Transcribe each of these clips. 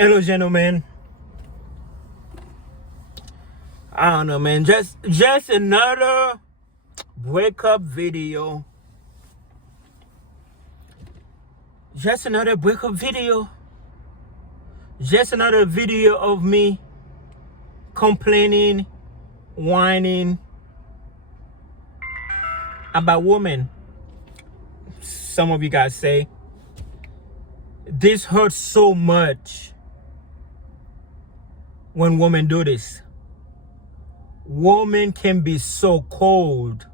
Hello, gentlemen. I don't know, man. Just another breakup video. Just another breakup video. Just another video of me complaining, whining about women. Some of you guys say this hurts so much when women do this. Women can be so cold.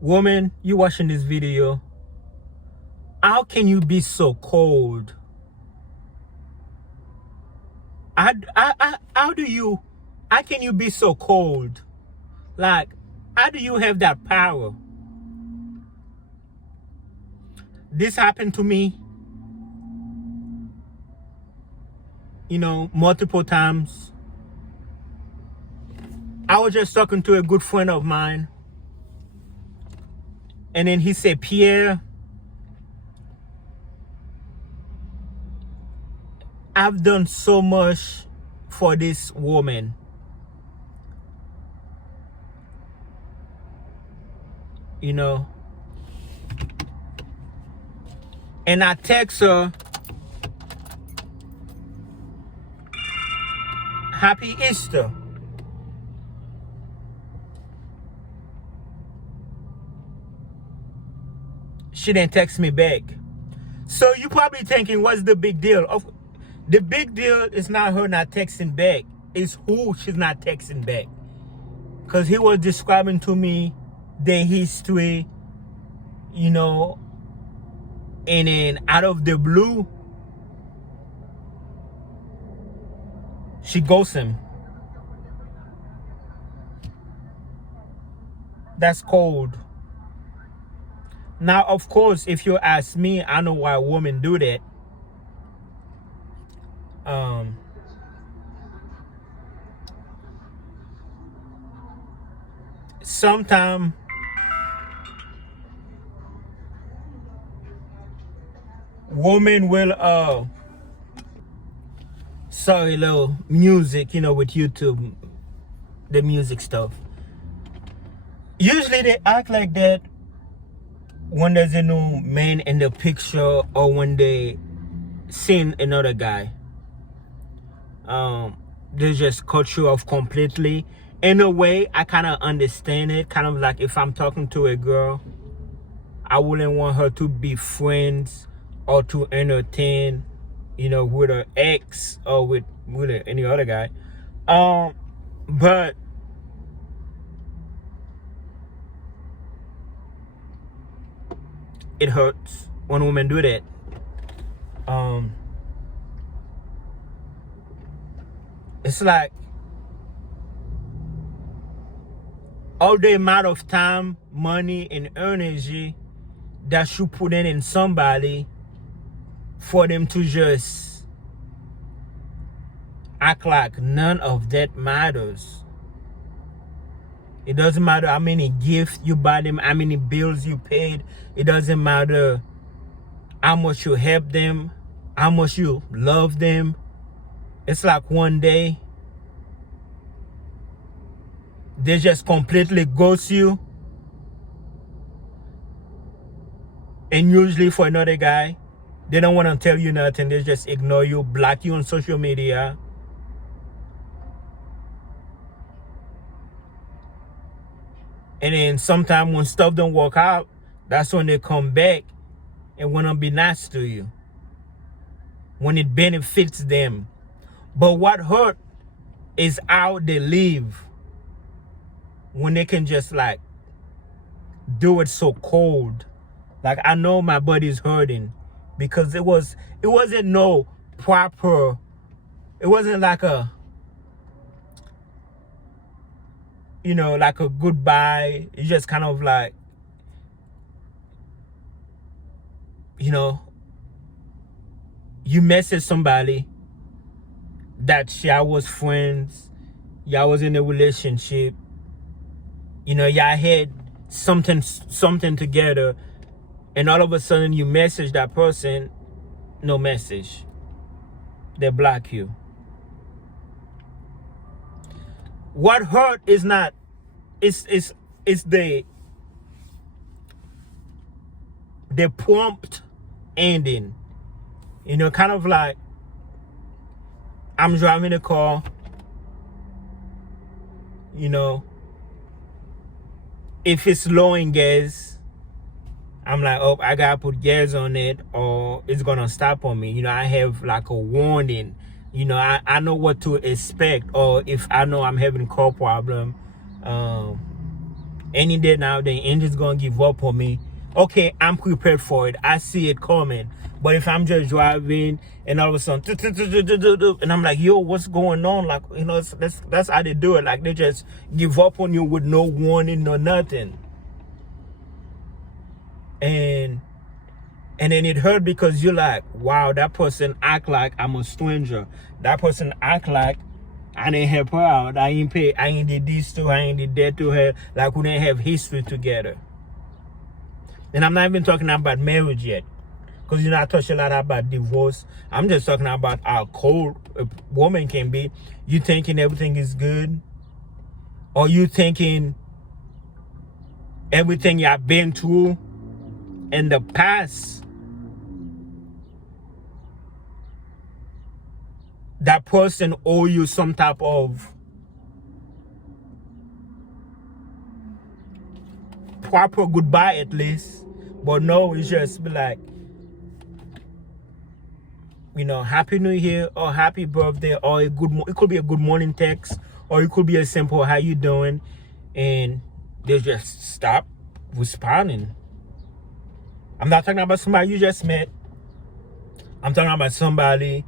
Woman, you watching this video, how can you be so cold? How can you be so cold? Like, how do you have that power? This happened to me, multiple times. I was just talking to a good friend of mine, and then he said, Pierre, I've done so much for this woman. And I text her, Happy Easter. She didn't text me back. So you probably thinking, what's the big deal? The big deal is not her not texting back. It's who she's not texting back. Because he was describing to me their history, and then out of the blue, she ghosts him. That's cold. Now, of course, if you ask me, I know why women do that. Sometimes women will sorry, little music, with YouTube, the music stuff. Usually they act like that when there's a new man in the picture or when they see another guy. They just cut you off completely. In a way, I kind of understand it. Kind of like if I'm talking to a girl, I wouldn't want her to be friends or to entertain, with her ex or with any other guy. But it hurts when women do that. It's like all the amount of time, money, and energy that you put in somebody for them to just act like none of that matters. It doesn't matter how many gifts you buy them, how many bills you paid. It doesn't matter how much you help them, how much you love them. It's like one day they just completely ghost you. And usually for another guy, they don't want to tell you nothing. They just ignore you, block you on social media. And then sometimes when stuff don't work out, that's when they come back and want to be nice to you, when it benefits them. But what hurt is how they live, when they can just like do it so cold. Like, I know my body's hurting because it wasn't no proper, it wasn't like a, like a goodbye. It's just kind of like, you message somebody that y'all was friends, y'all was in a relationship, y'all had something together, and all of a sudden you message that person, no message. they block you. What hurt is not, it's the prompt ending. You know, kind of like I'm driving a car, you know, if it's low in gas, I'm like, oh, I gotta put gas on it or it's gonna stop on me. You know, I have like a warning. You know, I know what to expect. Or if I know I'm having a car problem, any day now the engine's gonna give up on me. Okay, I'm prepared for it. I see it coming. But if I'm just driving and all of a sudden, and I'm like, yo, what's going on? Like, you know, that's how they do it. Like, they just give up on you with no warning, no nothing. And then it hurt because you're like, wow, that person act like I'm a stranger. That person act like I didn't help her out. I ain't did this to her. I ain't did that to her. Like, we didn't have history together. And I'm not even talking about marriage yet. Because, you know, I touch a lot about divorce. I'm just talking about how cold a woman can be. You thinking everything is good. Or you thinking everything you've been through in the past, that person owe you some type of proper goodbye at least. But no, it's just be like, you know, Happy New Year or Happy Birthday, or it could be a good morning text, or it could be a simple how you doing, and they just stop responding. I'm not talking about somebody you just met. I'm talking about somebody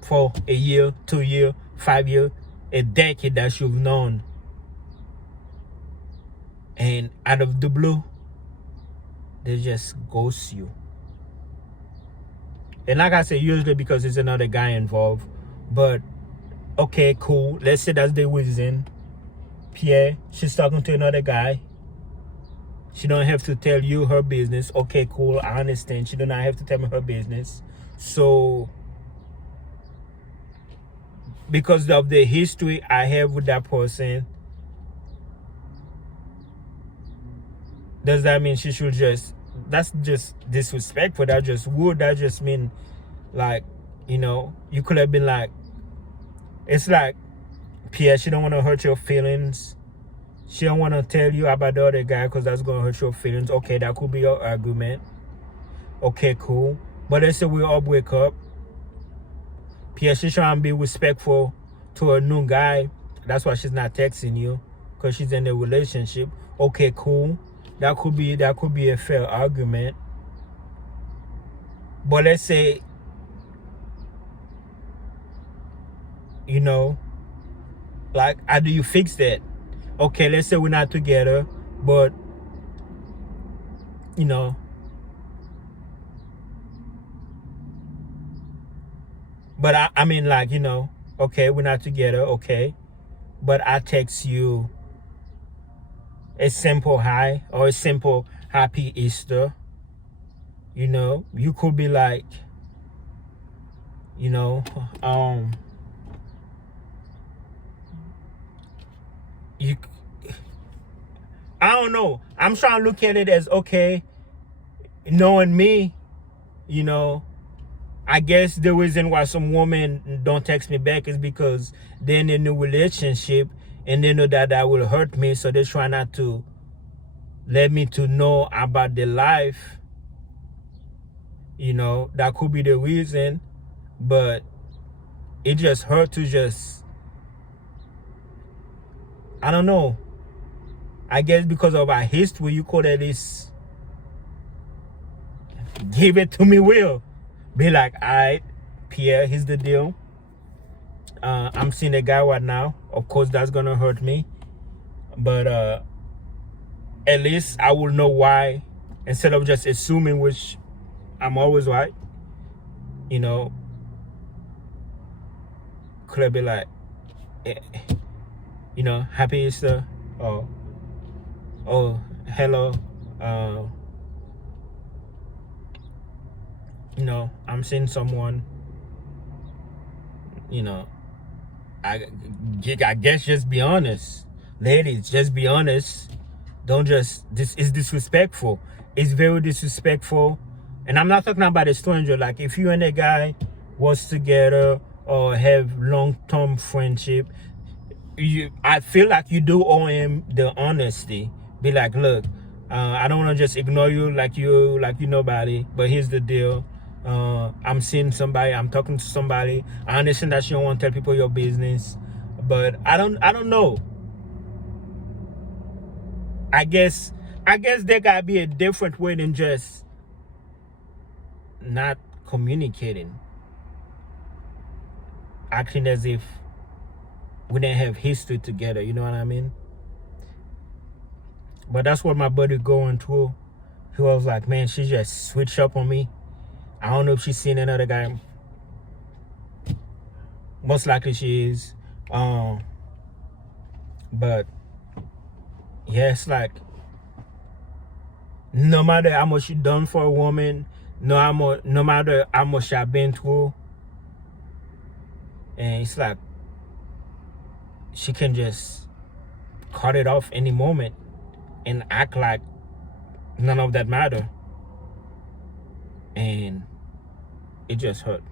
for a year, 2 years, 5 years, a decade that you've known. And out of the blue, they just ghost you. And like I said, usually because there's another guy involved. But, okay, cool. Let's say that's the reason. Pierre, she's talking to another guy. She don't have to tell you her business. Okay, cool. I understand. She do not have to tell me her business. So, because of the history I have with that person, does that mean she should just, that's just disrespectful? That just would, that just mean, like, you know, you could have been like, it's like, Pierre, she don't want to hurt your feelings. She don't want to tell you about the other guy because that's going to hurt your feelings. Okay, that could be your argument. Okay, cool. But let's say we all wake up. Pierre, she's trying to be respectful to a new guy. That's why she's not texting you, because she's in a relationship. Okay, cool. That could be a fair argument. But let's say, you know, like, how do you fix that? Okay, let's say we're not together, but, you know, but I mean, like, you know, okay, we're not together, okay, but I text you a simple hi or a simple happy Easter. You know, you could be like, you know, I don't know. I'm trying to look at it as, okay, knowing me, you know, I guess the reason why some women don't text me back is because they're in a new relationship and they know that that will hurt me, so they try not to let me to know about their life. You know, that could be the reason, but it just hurt to just, I don't know. I guess because of our history, you could at least give it to me real. Be like, all right, Pierre, here's the deal. I'm seeing a guy right now. Of course, that's going to hurt me. But at least I will know why, instead of just assuming, which I'm always right. You know, could I be like, you know, happy Easter, or hello, you I'm seeing someone, I guess just be honest. Ladies, just be honest. Don't just, this is disrespectful. It's very disrespectful. And I'm not talking about a stranger. Like if you and a guy was together or have long-term friendship, I feel like you do owe him the honesty. Be like, look, I don't want to just ignore you like you nobody, but here's the deal. I'm seeing somebody, I'm talking to somebody. I understand that you don't want to tell people your business, but I don't know. I guess there gotta be a different way than just not communicating, acting as if we didn't have history together. You know what I mean? But that's what my buddy going through. He was like, man, she just switched up on me. I don't know if she's seen another guy. Most likely she is. But yeah, it's like, no matter how much you done for a woman, no matter how much I've been through, and it's like she can just cut it off any moment and act like none of that matter, and it just hurt.